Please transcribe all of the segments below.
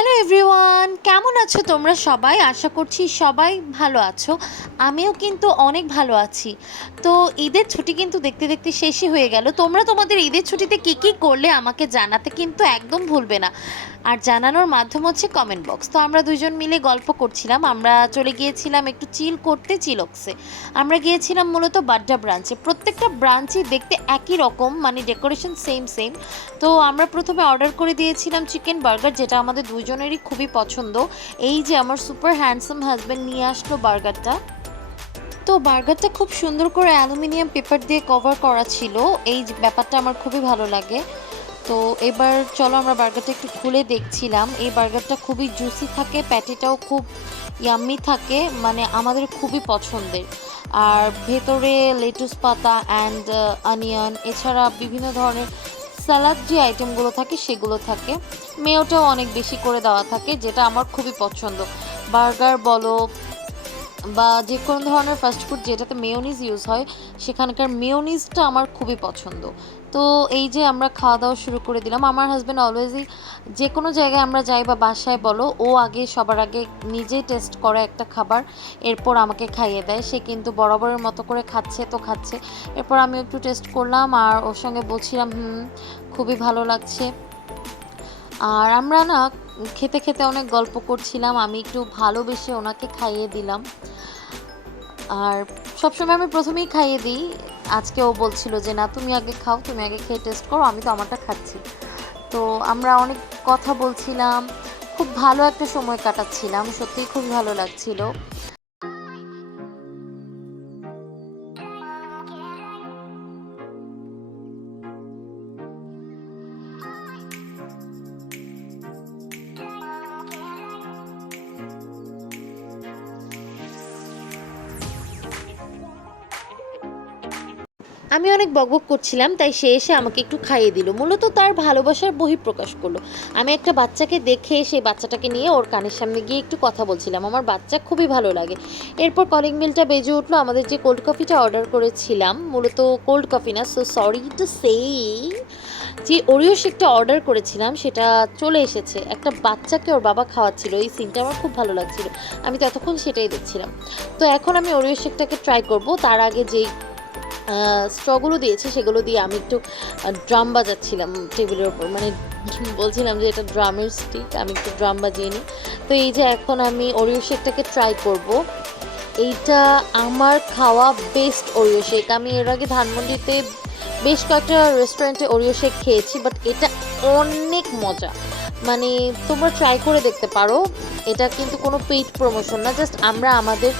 Hello everyone, কেমন আছো তোমরা সবাই? আশা করছি সবাই ভালো আছো। আমিও কিন্তু অনেক ভালো আছি। তো ঈদের ছুটি কিন্তু দেখতে দেখতে শেষই হয়ে গেল। তোমরা তোমাদের ঈদের ছুটিতে কী কী করলে আমাকে জানাতে কিন্তু একদম ভুলবে না। আর জানানোর মাধ্যম হচ্ছে কমেন্ট বক্স। তো আমরা দুইজন মিলে গল্প করছিলাম। আমরা চলে গিয়েছিলাম একটু চিল করতে চিলক্সে। আমরা গিয়েছিলাম মূলত বাড্ডা ব্রাঞ্চে। প্রত্যেকটা ব্রাঞ্চই দেখতে একই রকম, মানে ডেকোরেশন সেম সেম। তো আমরা প্রথমে অর্ডার করে দিয়েছিলাম চিকেন বার্গার, যেটা আমাদের দুইজনেরই খুবই পছন্দ। এই যে আমার সুপার হ্যান্ডসাম হাজব্যান্ড নিয়ে আসলো বার্গারটা। তো বার্গারটা খুব সুন্দর করে অ্যালুমিনিয়াম পেপার দিয়ে কভার করা ছিল। এই যে ব্যাপারটা আমার খুবই ভালো লাগে। তো এবার চলো আমরা বার্গারটা একটু খুলে দেখছিলাম। এই বার্গারটা খুবই জুসি থাকে, প্যাটিটাও খুব ইয়াম্মি থাকে, মানে আমাদের খুবই পছন্দের। আর ভেতরে লেটুস পাতা অ্যান্ড অনিয়ন, এছাড়া বিভিন্ন ধরনের স্যালাড যে আইটেমগুলো থাকে সেগুলো থাকে। মেয়োটাও অনেক বেশি করে দেওয়া থাকে, যেটা আমার খুবই পছন্দ। বার্গার বলো বা যে কোনো ধরনের ফাস্টফুড যেটাতে মেয়োনিজ ইউজ হয়, সেখানকার মেয়োনিজটা আমার খুবই পছন্দ। তো এই যে আমরা খাওয়া দাওয়া শুরু করে দিলাম। আমার হাজব্যান্ড অলওয়েজই যে কোনো জায়গায় আমরা যাই বা বাসায় বলো, ও আগে সবার আগে নিজেই টেস্ট করে একটা খাবার, এরপর আমাকে খাইয়ে দেয়। সে কিন্তু বরাবরের মতো করে খাচ্ছে তো খাচ্ছে। এরপর আমি একটু টেস্ট করলাম আর ওর সঙ্গে বলছিলাম খুবই ভালো লাগছে। আর আমরা না খেতে খেতে অনেক গল্প করছিলাম। আমি একটু ভালোবেসে ওনাকে খাইয়ে দিলাম। আর সবসময় আমি প্রথমেই খাইয়ে দিই। আজকে ও বলছিল যে না, তুমি আগে খাও, তুমি আগে খেয়ে টেস্ট করো, আমি তো আমারটা খাচ্ছি। তো আমরা অনেক কথা বলছিলাম, খুব ভালো একটা সময় কাটাচ্ছিলাম, সত্যিই খুব ভালো লাগছিল। আমি অনেক বকবক করছিলাম, তাই সে এসে আমাকে একটু খাইয়ে দিল। মূলত তার ভালোবাসার বহিঃপ্রকাশ করলো। আমি একটা বাচ্চাকে দেখে সেই বাচ্চাটাকে নিয়ে ওর কানের সামনে গিয়ে একটু কথা বলছিলাম। আমার বাচ্চা খুবই ভালো লাগে। এরপর কলিং বেলটা বেজে উঠলো। আমাদের যে কোল্ড কফিটা অর্ডার করেছিলাম, মূলত কোল্ড কফি না, সো সরি টু সে, যে ওরিও শেকটা অর্ডার করেছিলাম সেটা চলে এসেছে। একটা বাচ্চাকে ওর বাবা খাওয়াচ্ছিল, এই সিনটা আমার খুব ভালো লাগছিল। আমি তো এতক্ষণ সেটাই দেখছিলাম। তো এখন আমি ওরিও শেকটাকে ট্রাই করব। তার আগে যেই স্ট্রগুলো দিয়েছে সেগুলো দিয়ে আমি একটু ড্রাম বাজাচ্ছিলাম টেবিলের ওপর, মানে বলছিলাম যে এটা ড্রামের স্টিক, আমি একটু ড্রাম বাজিয়ে নিই। তো এই যে এখন আমি ওরিও শেকটাকে ট্রাই করব। এইটা আমার খাওয়া বেস্ট ওরিও শেক। আমি এর আগে ধানমন্ডিতে বেশ কয়েকটা রেস্টুরেন্টে ওরিও শেক খেয়েছি, বাট এটা অনেক মজা। মানে তোমরা ট্রাই করে দেখতে পারো। এটা কিন্তু কোনো পেইড প্রমোশন না, জাস্ট আমরা আমাদের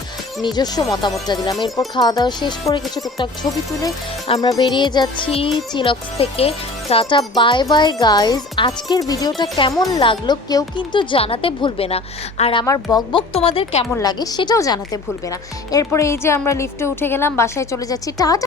নিজস্ব মতামতটা দিলাম। এরপর খাওয়া দাওয়া শেষ করে কিছু টুকটাক ছবি তুলে আমরা বেরিয়ে যাচ্ছি চিলক্স থেকে। Tata, bye bye guys. আজকের ভিডিওটা কেমন লাগলো কেউ কিন্তু জানাতে ভুলবে না। আর আমার বকবক তোমাদের কেমন লাগে সেটাও জানাতে ভুলবে না। এরপরে এই যে আমরা লিফটে উঠে গেলাম, বাসায় চলে যাচ্ছি। টাটা।